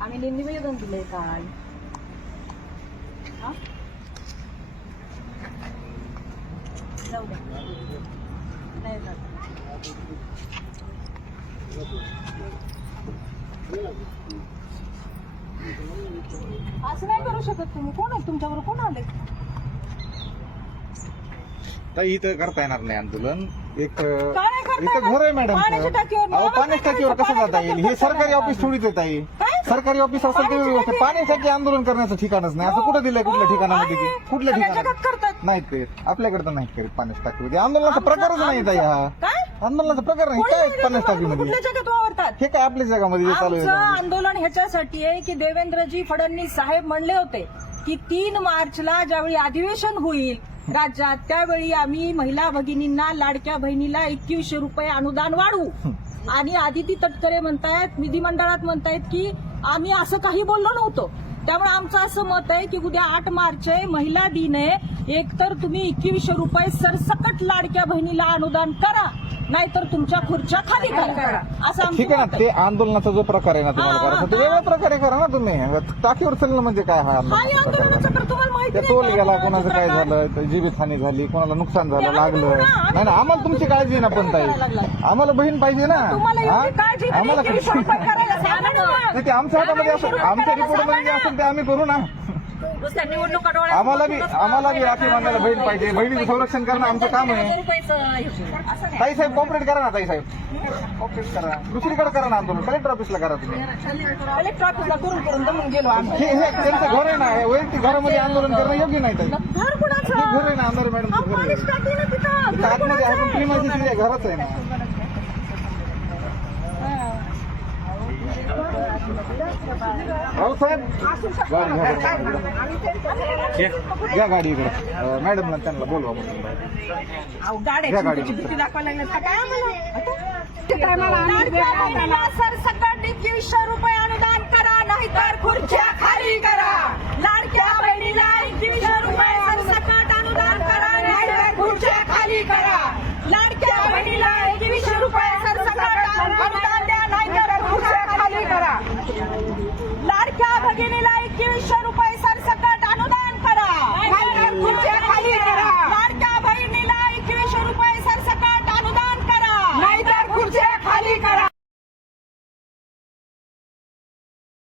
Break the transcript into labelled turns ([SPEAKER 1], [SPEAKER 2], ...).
[SPEAKER 1] आम्ही निवेदन दिलंय काय हा? जाऊ द्या. नाही जात असं नाही करू शकत तुम्ही. कोण आहे? तुमच्यावर कोण आले?
[SPEAKER 2] ताई इथं करता येणार नाही आंदोलन. एक इथं घर आहे मॅडम.
[SPEAKER 1] पाण्याच्या टाकीवर
[SPEAKER 2] अहो पाण्याच्या? कसं जाता येईल? हे सरकारी ऑफिस थोडीच येत आहे
[SPEAKER 1] काय?
[SPEAKER 2] सरकारी ऑफिस असेल तर व्यवस्थित? पाण्यासाठी आंदोलन करण्याचं ठिकाणच नाही. असं कुठं दिलंय कुठल्या
[SPEAKER 1] हो,
[SPEAKER 2] ठिकाणामध्ये? कुठल्या ठिकाणात?
[SPEAKER 1] करतात.
[SPEAKER 2] नाहीत ते. आपल्याकडे नाही करीत पाण्याच्या टाकीमध्ये आंदोलनाचा प्रकारच नाही ताई हा.
[SPEAKER 1] काय?
[SPEAKER 2] आंदोलनाचा प्रकार नाही. काय
[SPEAKER 1] नाही तुम्ही
[SPEAKER 2] टाकीमध्ये
[SPEAKER 1] कुठल्या जगात वावरतात?
[SPEAKER 2] हे काय आपल्या जगामध्ये जे चालू
[SPEAKER 1] आमचं
[SPEAKER 2] आहे
[SPEAKER 1] आंदोलन ह्याच्यासाठी आहे की देवेंद्रजी फडणवीस साहेब म्हणले होते की तीन मार्चला ज्यावेळी अधिवेशन होईल राज्यात त्यावेळी आम्ही महिला भगिनींना लाडक्या बहिणीला एकवीसशे रुपये अनुदान वाढवू. आणि आदिती तटकरे म्हणतायत विधिमंडळात म्हणतायत की आम्ही असं काही बोललो नव्हतो त्यामुळे आमचं असं मत आहे की उद्या आठ मार्च आहे महिला दिन आहे एकतर तुम्ही एकवीसशे रुपये सरसकट लाडक्या बहिणीला अनुदान करा नाहीतर तुमच्या खुर्च्या खाली करा असं आमचं
[SPEAKER 2] ठीक आहे
[SPEAKER 1] मत
[SPEAKER 2] ना ते आंदोलनाचा जो प्रकार आहे ना तुम्हाला
[SPEAKER 1] हा,
[SPEAKER 2] करायचा
[SPEAKER 1] हा,
[SPEAKER 2] ते
[SPEAKER 1] हा.
[SPEAKER 2] वेगळ्या प्रकारे करा ना तुम्ही टाकीवर चालणं म्हणजे काय हा
[SPEAKER 1] हा
[SPEAKER 2] आंदोलनाचा प्रकार
[SPEAKER 1] आंदोलनाचा तर तुम्हाला माहिती
[SPEAKER 2] त्या
[SPEAKER 1] नाही
[SPEAKER 2] टोल
[SPEAKER 1] का?
[SPEAKER 2] गेला कोणाचं काय
[SPEAKER 1] प्रकार?
[SPEAKER 2] झालं तर जीवितहानी झाली कोणाला नुकसान झालं
[SPEAKER 1] आम्ही
[SPEAKER 2] लागलं
[SPEAKER 1] करू ना, आम्ही
[SPEAKER 2] नाही ना आम्हाला तुमची काळजी आहे ना पण ताई
[SPEAKER 1] करायला लागलाय.
[SPEAKER 2] आम्हाला बहीण पाहिजे ना
[SPEAKER 1] तुम्हाला
[SPEAKER 2] हा?
[SPEAKER 1] एवढी काळजी
[SPEAKER 2] आम्हाला नाही, ते आमच्या हातामध्ये असेल आमच्या रिपोर्टमध्ये जे असेल ते आम्ही करू ना.
[SPEAKER 1] नुसत्या निवडणुका डोळ्यात
[SPEAKER 2] आम्हाला बी आम्हाला बी राखी बांधायला बहीण पाहिजे. बहिणीचं संरक्षण करणं आमचं काम आहे. ताई साहेब कॉपरेट करा ना ताई साहेब. कॉपरेट करा. दुसरीकडे करा ना आंदोलन. कलेक्टर ऑफिसला करा तुम्ही.
[SPEAKER 1] कलेक्टर ऑफिसला करून करून दमून गेलो आम्ही.
[SPEAKER 2] हे हे त्यांचं घर आहे ना. हे वैयक्तिक घरामध्ये आंदोलन करणं योग्य नाही ताई.
[SPEAKER 1] घर
[SPEAKER 2] हे आहे ना आंदोलन मॅडम आतमध्ये आहे? पण घरच आहे ना. राव साहेब? गाडी इकडे. मॅडमला त्यांना बोलवा म्हणून. घ्या गाडी.
[SPEAKER 1] तुमची भीती दाखवायला लागल्यात. का काय आम्हाला? लाडक्या बहिणीला सरसकट एकवीसशे रुपये